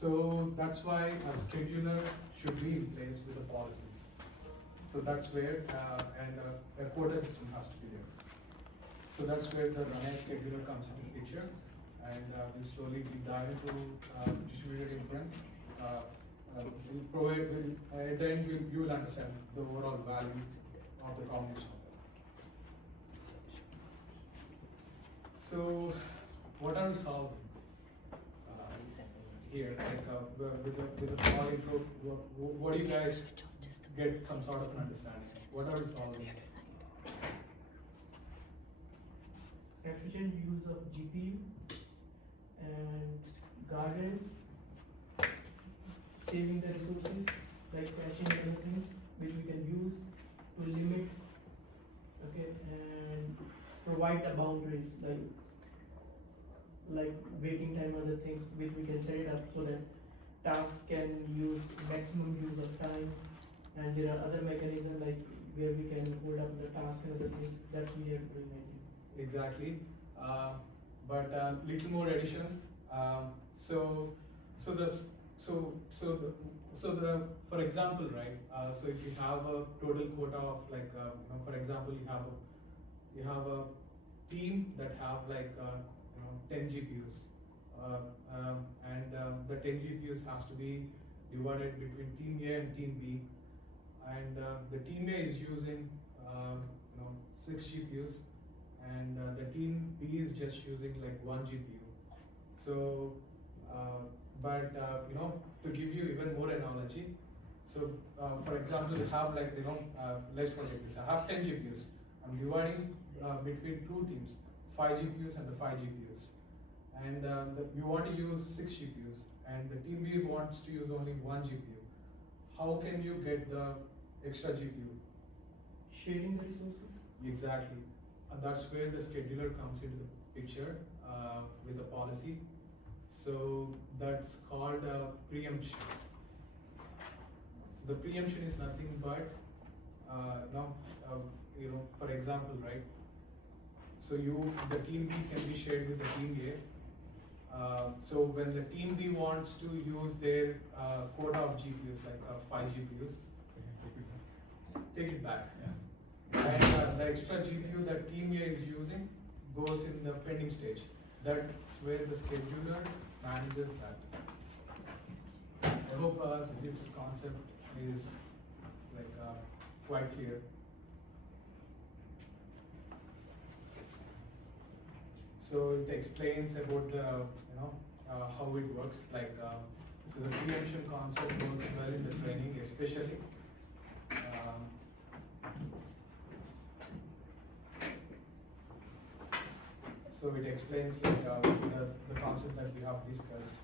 So that's why a scheduler should be in place with the policies. So that's where, a quota system has to be there. So that's where the runner scheduler comes into the picture, and we'll slowly dive into distributed inference. We'll provide, at the end, you will understand the overall value of the combination of them. So, what are we solving here? Like, with a small intro, what do you guys get some sort of an understanding? What are we solving? Efficient use of GPU and guardrails, saving the resources like caching and other things which we can use to limit, okay, and provide the boundaries like waiting time, other things which we can set it up so that tasks can use maximum use of time, and there are other mechanisms like where we can hold up the task and other things that we are doing, I think. Exactly, but little more additions. So the for example, right? So if you have a total quota of like, for example, you have a team that have like 10 GPUs, and the 10 GPUs has to be divided between team A and team B, and the team A is using 6 GPUs. And the team B is just using like 1 GPU. So, to give you even more analogy, so for example, you have like, let's forget this, I have 10 GPUs. I'm dividing between 2 teams, 5 GPUs and the 5 GPUs. And you want to use 6 GPUs, and the team B wants to use only 1 GPU. How can you get the extra GPU? Sharing the resources? Exactly. And that's where the scheduler comes into the picture with the policy. So that's called preemption. So the preemption is nothing but, for example, right? So the team B can be shared with the team A. So when the team B wants to use their quota of GPUs, like 5 GPUs, take it back. Yeah. And the extra GPU that team A is using goes in the pending stage. That's where the scheduler manages that. I hope this concept is like quite clear. So it explains about the how it works. Like so the preemption concept works well in the training, especially. So it explains like the concept that we have discussed,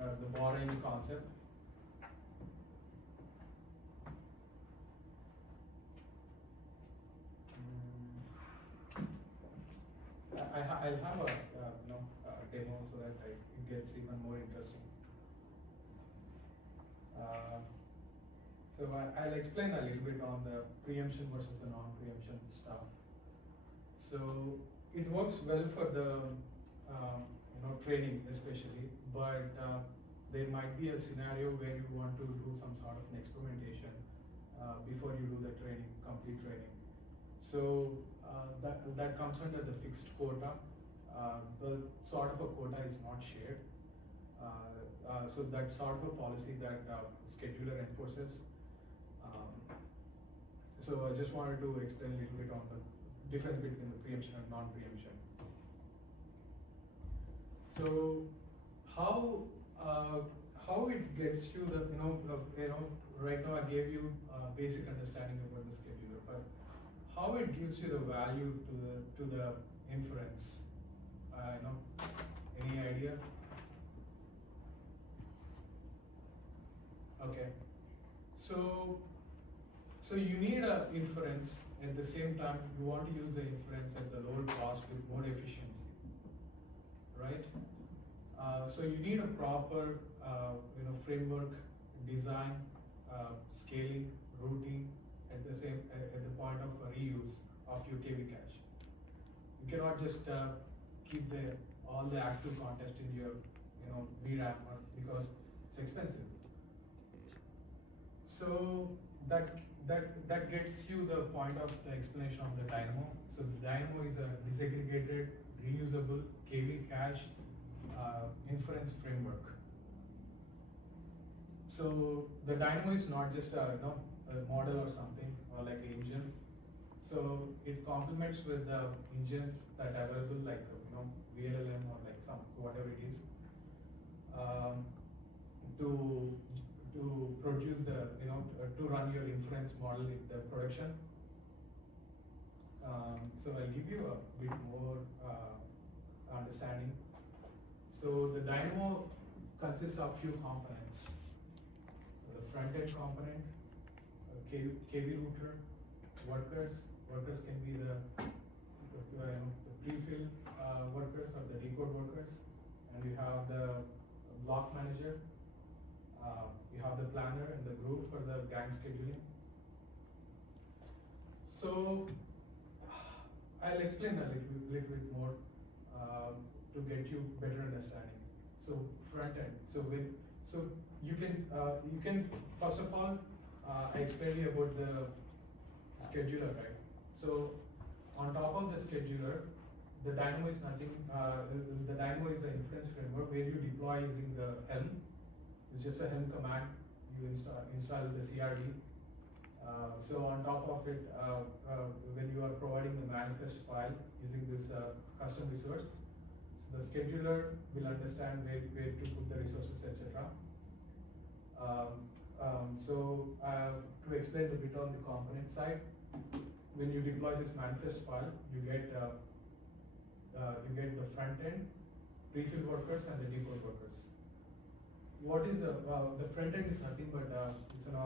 the borrowing concept. I'll have a demo so that it gets even more interesting. So I'll explain a little bit on the preemption versus the non-preemption stuff. So it works well for the training especially, but there might be a scenario where you want to do some sort of an experimentation before you do the training, complete training. So that comes under the fixed quota. The sort of a quota is not shared. So that's sort of a policy that scheduler enforces. So I just wanted to explain a little bit on the difference between the preemption and non-preemption. So how it gets you the right now I gave you a basic understanding about the scheduler, but how it gives you the value to the inference? Any idea? Okay, so you need a inference. At the same time, you want to use the inference at the lower cost with more efficiency, right? So you need a proper, framework, design, scaling, routing at the point of reuse of your KV cache. You cannot just keep all the active context in your VRAM because it's expensive. So that gets you the point of the explanation of the dynamo. So the dynamo is a disaggregated, reusable KV cache inference framework. So the dynamo is not just a model or something or like an engine. So it complements with the engine that are available like VLLM or like some whatever it is to produce the to run your inference model in the production. So I'll give you a bit more understanding. So the dynamo consists of few components. The front-end component, KV router, workers. Workers can be the pre-fill workers or the decode workers, and you have the block manager. You have the planner and the group for the gang scheduling. So I'll explain a little bit more to get you better understanding. So front end. So you can first of all I explained you about the scheduler, right? So on top of the scheduler, the dynamo is nothing. The dynamo is the inference framework where you deploy using the Helm. It's just a Helm command. You install the CRD. So on top of it, when you are providing the manifest file using this custom resource, so the scheduler will understand where to put the resources, etc. To explain a bit on the component side, when you deploy this manifest file, you get the front end, pre-fill workers, and the decode workers. What is the front end is nothing but it's an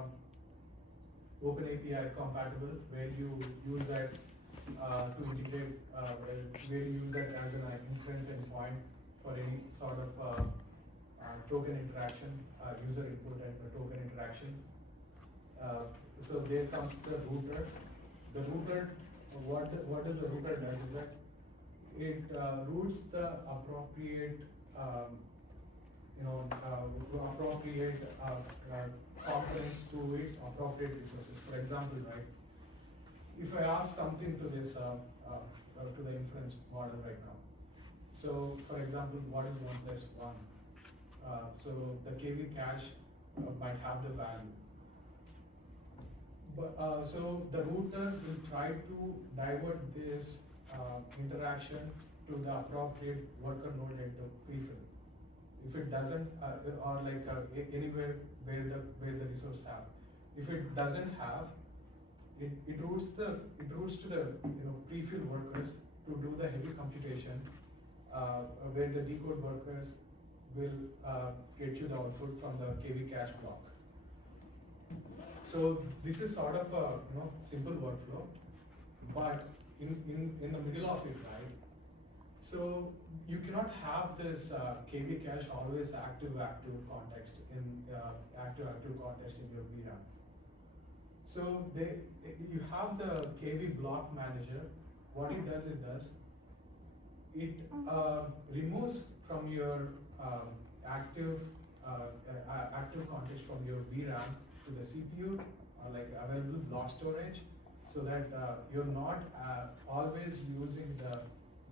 open API compatible where you use that to integrate, where you use that as an inference endpoint for any sort of token interaction, user input and token interaction. So there comes the router. The router, what does the router does is that it routes the appropriate components to its appropriate resources. For example, right, if I ask something to this to the inference model right now. So for example, what is 1 plus 1? So the KV cache might have the value. But so the router will try to divert this interaction to the appropriate worker node at the prefill. If it doesn't, or like anywhere where the resource have. If it doesn't have, it routes to the prefill workers to do the heavy computation, where the decode workers will get you the output from the KV cache block. So this is sort of a simple workflow, but in the middle of it, right? So you cannot have this KV cache always active context in context in your VRAM. So you have the KV block manager. What it does, it removes from your active context from your VRAM to the CPU, like available block storage, so that you're not always using the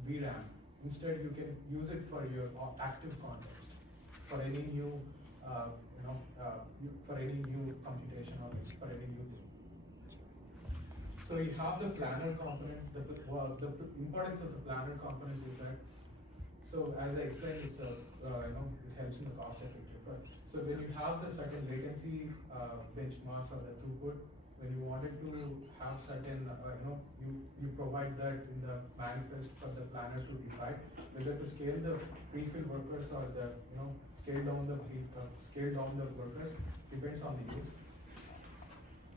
VRAM. Instead, you can use it for your active context, for any new, for any new computation or for any new thing. So you have the planner component. The importance of the planner component is that, so as I explained, it's it helps in the cost effective. So when you have the certain latency benchmarks or the throughput, when you wanted to have certain, you provide that in the manifest for the planner to decide whether to scale the prefill workers or the, scale down the workers, depends on the use.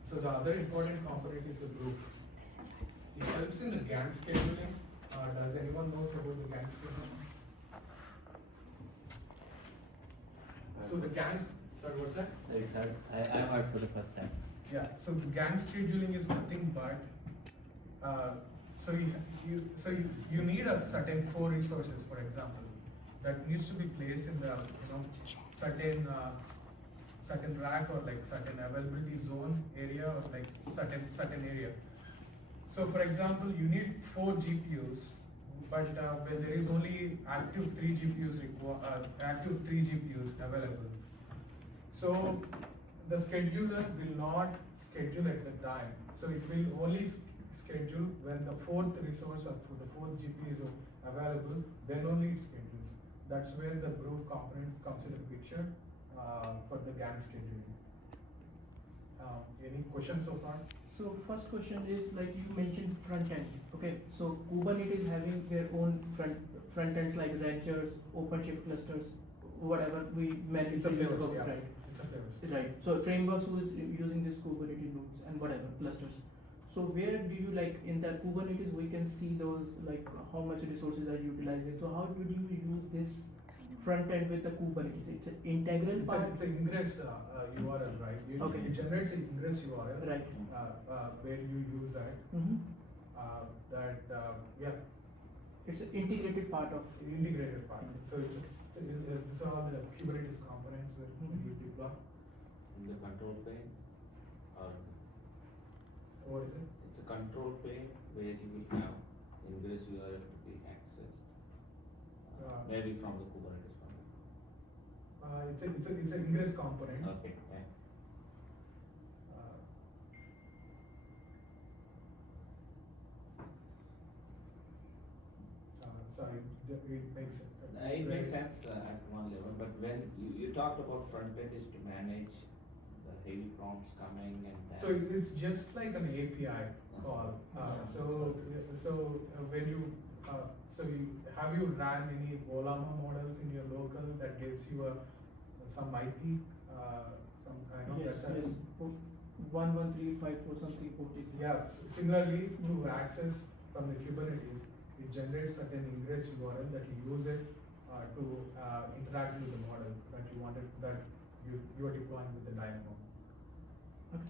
So the other important component is the group. It helps in the gang scheduling. Does anyone knows about the gang scheduling? So the gang, sorry, what's that? I heard for the first time. Yeah, so the gang scheduling is nothing but, so you need a certain 4 resources, for example. that needs to be placed in the, certain, certain rack or like certain availability zone area or like certain area. So for example, you need 4 GPUs, but when there is only active 3 GPUs available. So the scheduler will not schedule at the time. So it will only schedule when the 4th resource or for the 4th GPU is available, then only it schedules. That's where the groove component comes into the picture for the GAN scheduling. Any questions so far? So first question is, like you mentioned front end, okay, so Kubernetes having their own front ends like Ranchers, OpenShift clusters, whatever we manage. It's a flavors, yeah. Right. It's a flavors. Right, so frameworks who is using this Kubernetes nodes and whatever clusters. So where do you, like in that Kubernetes we can see those, like how much resources are utilizing, so how would you use this front end with the Kubernetes? It's an integral part? It's an ingress URL, right? Okay. It generates an ingress URL. Right. Where you use that. Mm-hmm. Yeah, It's an integrated part of. integrated part. So it's all the Kubernetes components where you deploy. In the control plane, or What is it? it's a control plane where you will have ingress URL to be accessed, maybe from the Kubernetes one. It's an ingress component. Okay, yeah. Sorry, it makes it. It makes sense at one level, but when you talked about front end is to manage the heavy prompts coming and that. So it's just like an API call. When you have you ran any Olama models in your local that gives you some IP? Yes, that's a. yes. 11354 something 40. Yeah, similarly to access from the Kubernetes, it generates certain ingress URL that you use it to interact with the model that you wanted, that you are deploying with the Dynamo. Okay,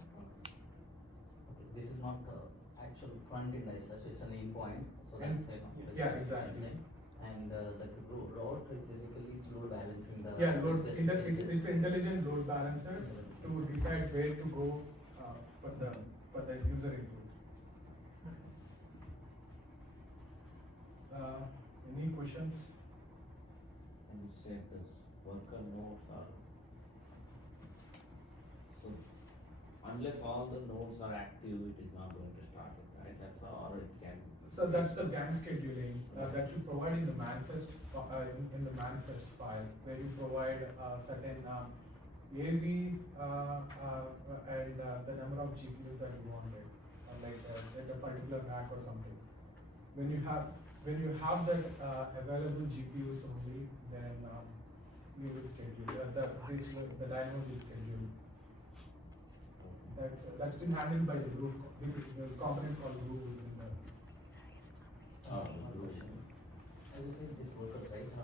this is not the actual front end as such, it's an endpoint, so that, And- it is yeah, what exactly. I'm saying. And the route is basically it's load balancing the. Yeah, request message. it's an intelligent load balancer to decide where to go for the user input. Any questions? And you said this worker nodes are, so unless all the nodes are active, it is not going to start it, right? That's all, or it can. So that's the GAN scheduling that you provide in the manifest in the manifest file, where you provide certain AZ and the number of GPUs that you wanted, like a particular rack or something. When you have that available GPUs only, then we will schedule the Dynamo will schedule. That's been handled by the group, the component called group within the. Question. As you said, this workers, right, it's a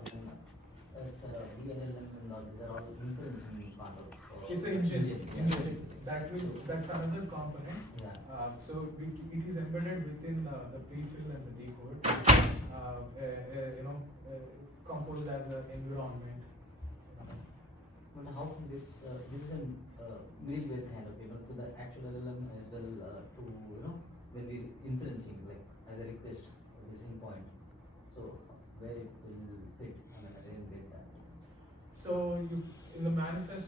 DLLM and all, these are all inferencing part of. It's an engine. That's another component. Yeah. So it is embedded within the prefill and the decode, composed as an environment. But how this is a middleware kind of, to the actual LLM as well, to, when we inferencing, like, as a request of this endpoint. So, where it will fit, I didn't get that. So in the manifest,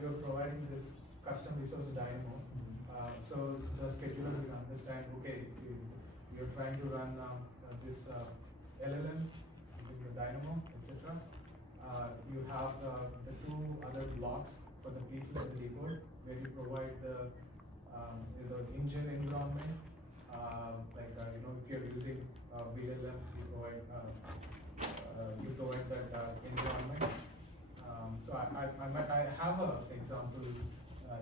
you're providing this custom resource Dynamo. So the scheduler will understand, okay, you're trying to run this LLM using your Dynamo, etc. You have the 2 other blocks for the prefill and the decode, where you provide the engine environment, if you're using VLLM, you provide that environment. So I have a example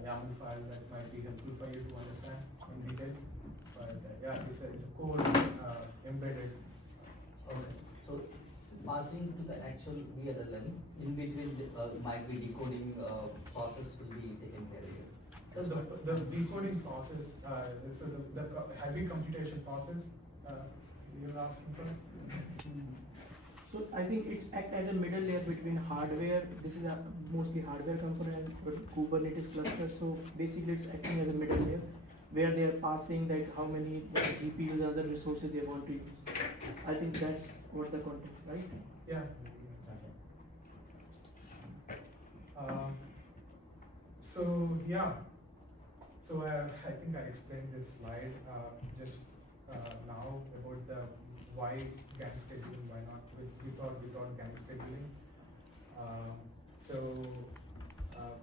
YAML file that might be helpful for you to understand in detail. But yeah, it's a code embedded. Okay, so passing to the actual VLLM, in between might be decoding process will be taken care of. So the decoding process, so the heavy computation process, you're asking for? So I think it's act as a middle layer between hardware, this is a mostly hardware component, but Kubernetes cluster, so basically it's acting as a middle layer where they are passing like how many GPUs and other resources they want to use. I think that's what the context, right? Yeah. So yeah, so I think I explained this slide just now about the why gang scheduling, why not without gang scheduling. So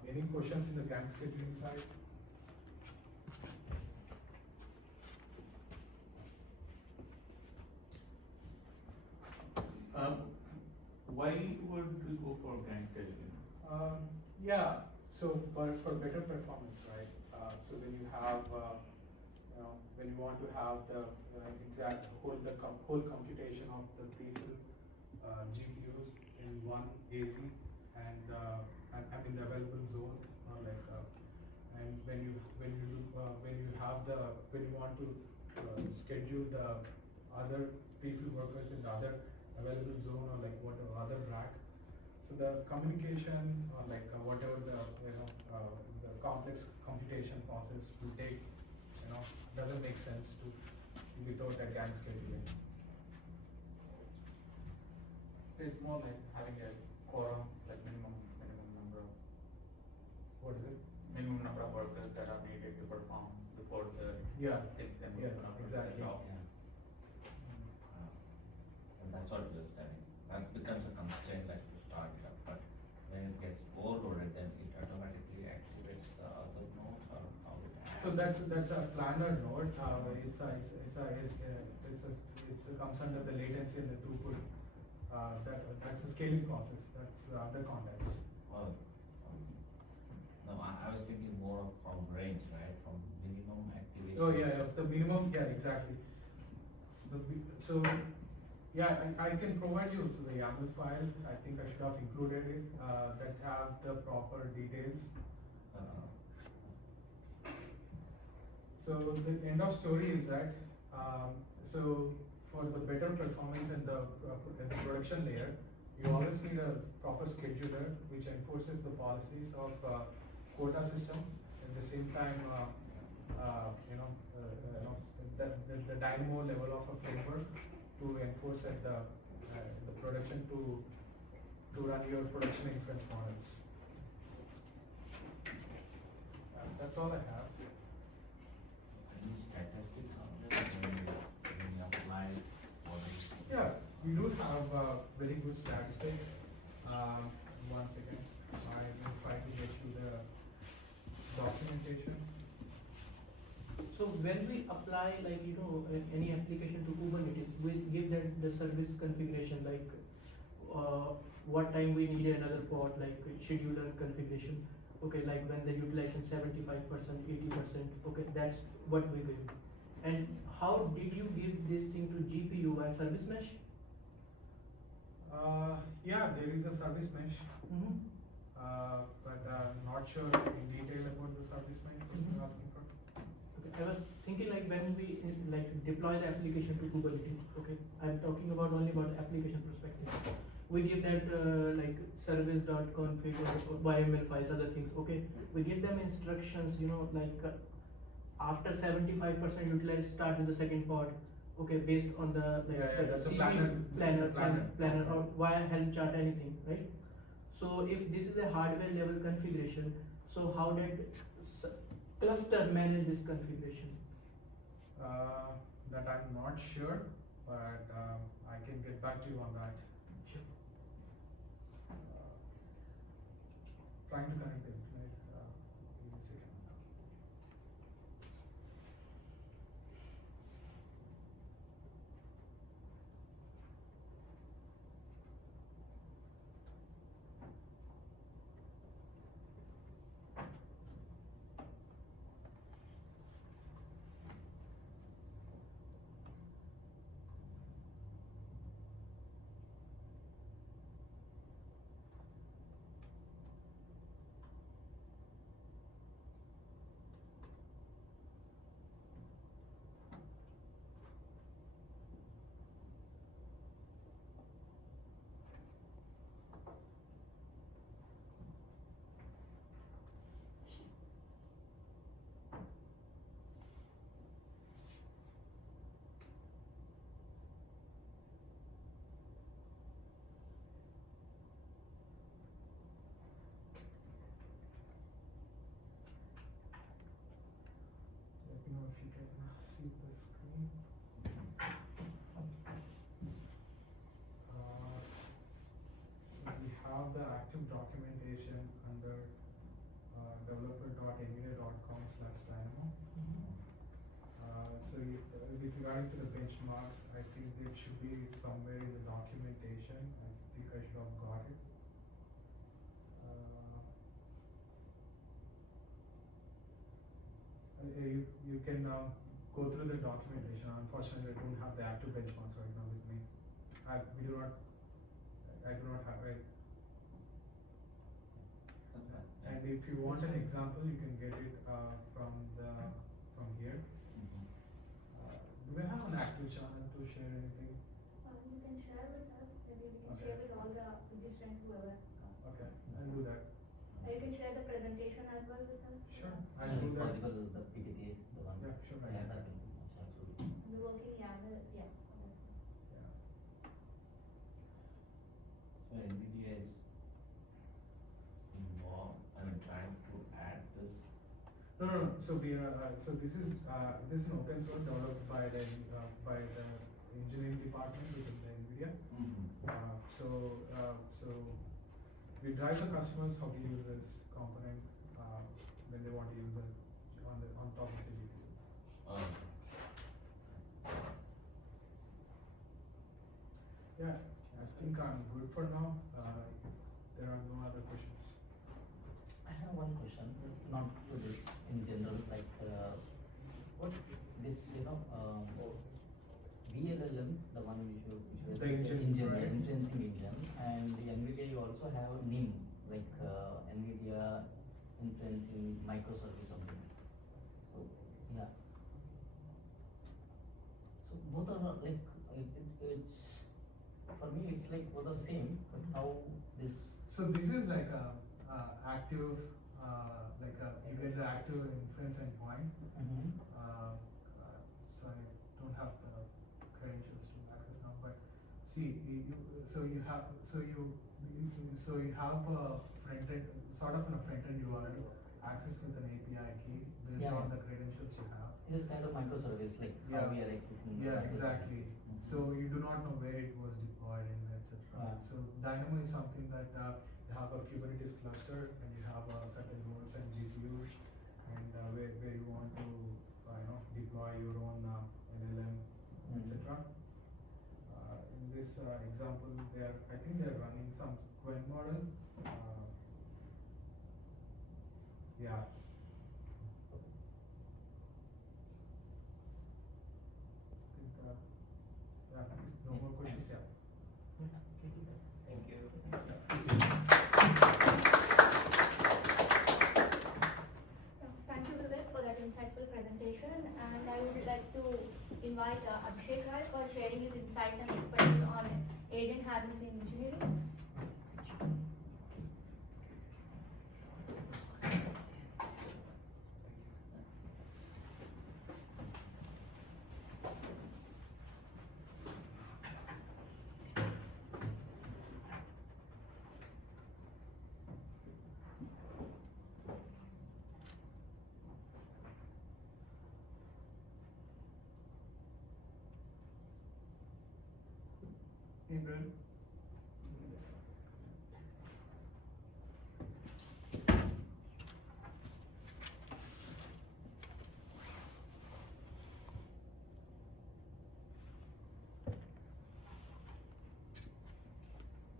any questions in the gang scheduling side? Why would we go for gang scheduling? Yeah, so for better performance, right? So when you have, when you want to have the exact whole computation of the people GPUs in one AZ and I mean the available zone, and when you want to schedule the other people workers in the other available zone or like what other rack. So the communication or whatever the the complex computation process will take, doesn't make sense to without a gang scheduling. It's more like having a quorum, like minimum number of What is it? minimum number of workers that are needed to perform before the Yeah. things can Yes, open up the exactly. job. And that's what we're studying. That becomes a constraint that you start it up, but when it gets overloaded, then it automatically activates the other nodes or how it acts. So that's a planner node. It comes under the latency and the throughput. That's a scaling process. That's the other context. Well, no, I was thinking more from range, right? From minimum activation. Oh yeah, the minimum. Yeah, exactly. So yeah, I can provide you the YAML file. I think I should have included it that have the proper details. So the end of story is that so for the better performance in the production layer, you always need a proper scheduler which enforces the policies of quota system. At the same time, the dynamo level of a framework to enforce at the production to run your production inference models. That's all I have. Any statistics on this when you apply for this? Yeah, we do have very good statistics. One second, I will try to get you the documentation. So when we apply any application to Kubernetes, we give that the service configuration what time we need another pod, like scheduler configuration. Okay, like when the utilization 75%, 80%. Okay, that's what we give. And how did you give this thing to GPU by service mesh? Yeah, there is a service mesh, Mm-hmm. but not sure in detail about the service mesh what you're asking for. Okay, I was thinking when we deploy the application to Kubernetes. Okay, I'm talking about only about application perspective. We give that service.config or YML files, other things. Okay, we give them instructions. After 75% utilized, start with the second pod. Okay, based on the That's a CPU planner. planner or via Helm chart, anything, right? So if this is a hardware level configuration, so how did cluster manage this configuration? That I'm not sure, but I can get back to you on that. Sure. Trying to connect it, right? Give me a second. see the screen. So we have the active documentation under developer.nvidia.com/dynamo. So with regard to the benchmarks, I think it should be somewhere in the documentation. I think I should have got it. You can go through the documentation. Unfortunately, I don't have the active benchmarks right now with me. I do not have it. Okay. And if you want an example, you can get it from here. Mhm. Do we have an active channel to share anything? You can share with us, maybe we can Okay. share with all the distance whoever. Okay, I'll do that. You can share the presentation as well with us. Sure, And I'll do if that. possible, the PPT, the one. Yeah, sure, Yeah, right. that will be much helpful. We're working, yeah, on this. Yeah. So NVIDIA is involved, I mean, trying to add this. No. So we are. So this is an open source developed by the engineering department within the NVIDIA. So we drive the customers how to use this component when they want to use it on top of the GPU. Yeah, I think I'm good for now. There are no other questions. I have one question, not to this in general, like, what this, VLLM, the one which The engine, right? inferencing engine, and the NVIDIA, you also have NIM, like, NVIDIA inferencing microservice something. So, yeah. So both are not like, it's, for me, it's like both the same, but how this. So this is like a active, you get the active inference endpoint. So I don't have the credentials to access now, but see, you have a front end, sort of a front end URL access with an API key based Yeah. on the credentials you have. This is kind of microservice, like how Yeah. we are accessing. Yeah, microservices. exactly. Mhm. So you do not know where it was deployed and etc. Yeah. So Dynamo is something that you have a Kubernetes cluster and you have certain nodes and GPUs and where you want to deploy your own LLM, Mhm. etc. In this example, I think they are running some Quen model. Yeah. I think, no more questions, yeah. Thank you. Thank you, Vivek, for that insightful presentation, and I would like to invite Abhishek Rai for sharing his insights and expertise on agent harnessing engineering. April.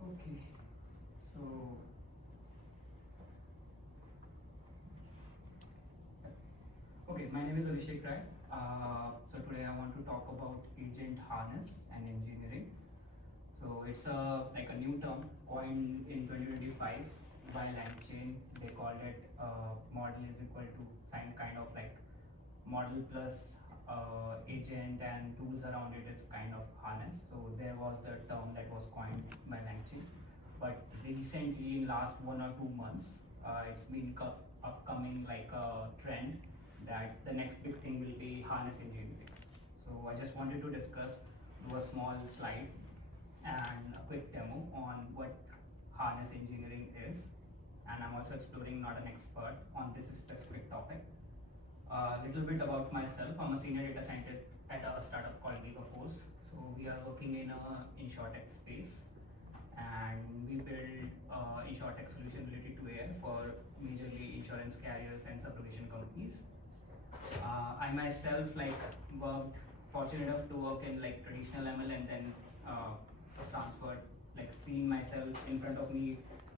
Okay, so my name is Abhishek Rai. So today I want to talk about agent harness and engineering. So it's like a new term coined in 2025 by LangChain. They called it model is equal to kind of like model plus agent and tools around it is kind of harness. So there was the term that was coined by LangChain. But recently, in last 1 or 2 months, it's been upcoming like a trend that the next big thing will be harness engineering. So I just wanted to discuss, do a small slide and a quick demo on what harness engineering is. And I'm also exploring, not an expert on this specific topic. A little bit about myself. I'm a senior data scientist at a startup called Gigaforce. So we are working in a insurtech space, and we build insurtech solution related to AI for majorly insurance carriers and subrogation companies. I myself fortunate enough to work in like traditional ML and then transferred, like seeing myself in front of me